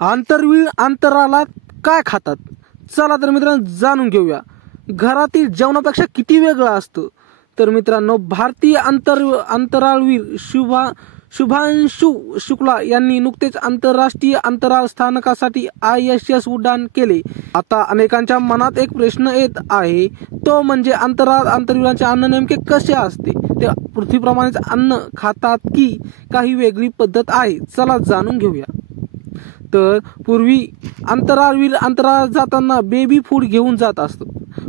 आंतरवीर अंतराळात काय खातात? चला तर मित्रांनो जाणून घेऊया. घरातील जेवणापेक्षा किती वेगळं असतं? तर मित्रांनो, भारतीय अंतराळवीर शुभांशु शुक्ला यांनी नुकतेच आंतरराष्ट्रीय अंतराळ स्थानकासाठी ISS उड्डाण केले. आता अनेकांच्या मनात एक प्रश्न येत आहे, तो म्हणजे अंतरवीरांचे अन्न नेमके कसे असते? ते पृथ्वीप्रमाणेच अन्न खातात की काही वेगळी पद्धत आहे? चला जाणून घेऊया. तर पूर्वी अंतराळवीर अंतराळात जाताना बेबी फूड घेऊन जात असत,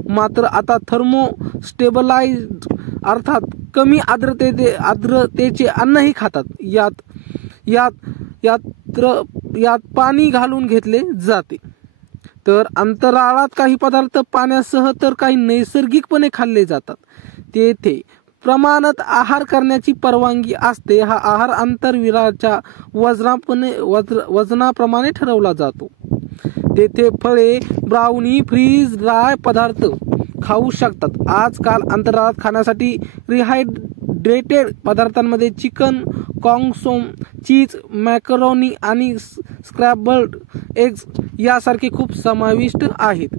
मात्र आता थर्मो स्टेबलाइज्ड अर्थात कमी आर्द्रतेचे अन्नही खातात. यात पाणी घालून घेतले जाते. तर अंतराळात काही पदार्थ पाण्यासह तर काही नैसर्गिकपणे खाल्ले जातात. तेथे प्रमाणात आहार करण्याची परवानगी असते. हा आहार अंतराळवीराच्या वजनाप्रमाणे ठरवला जातो. तेथे फळे, ब्राउनी, फ्रीज ड्राय पदार्थ खाऊ शकतात. आजकाल अंतराळात खाण्यासाठी रिहायड्रेटेड पदार्थांमध्ये चिकन, कॉन्सोम, चीज, मॅकरोनी आणि स्क्रॅम्बल्ड एग्ज यासारखे खूप समाविष्ट आहेत.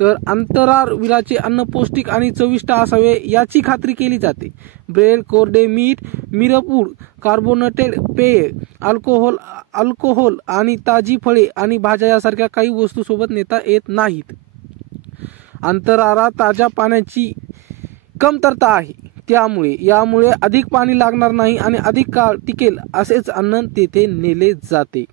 तर अंतराळवीराचे अन्न पौष्टिक आणि चविष्ट असावे याची खात्री केली जाते. ब्रेड, कोरडे मीठ, मिरपूड, कार्बोनेटेड पेय, अल्कोहोल आणि ताजी फळे आणि भाज्या यासारख्या काही वस्तू सोबत नेता येत नाहीत. अंतराळात ताज्या पाण्याची कमतरता आहे. यामुळे अधिक पाणी लागणार नाही आणि अधिक काळ टिकेल असेच अन्न तेथे नेले जाते.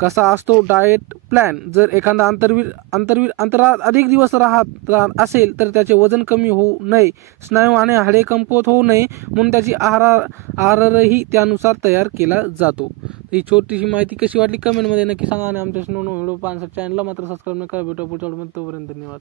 कसा असतो डाएट प्लॅन? जर एखादा अंतरवीर अंतराळात अधिक दिवस राहत असेल तर त्याचे वजन कमी होऊ नये, स्नायू आणि हाडे कमकुवत होऊ नये म्हणून त्याची आहारही त्यानुसार तयार केला जातो. ही छोटीशी माहिती कशी वाटली कमेंटमध्ये नक्की सांगा आणि आमच्या व्हिडिओ पाहण्यासाठी चॅनलला मात्र सबस्क्राईब नका. भेटू पुढच्या व्हिडिओमध्ये. तोपर्यंत धन्यवाद.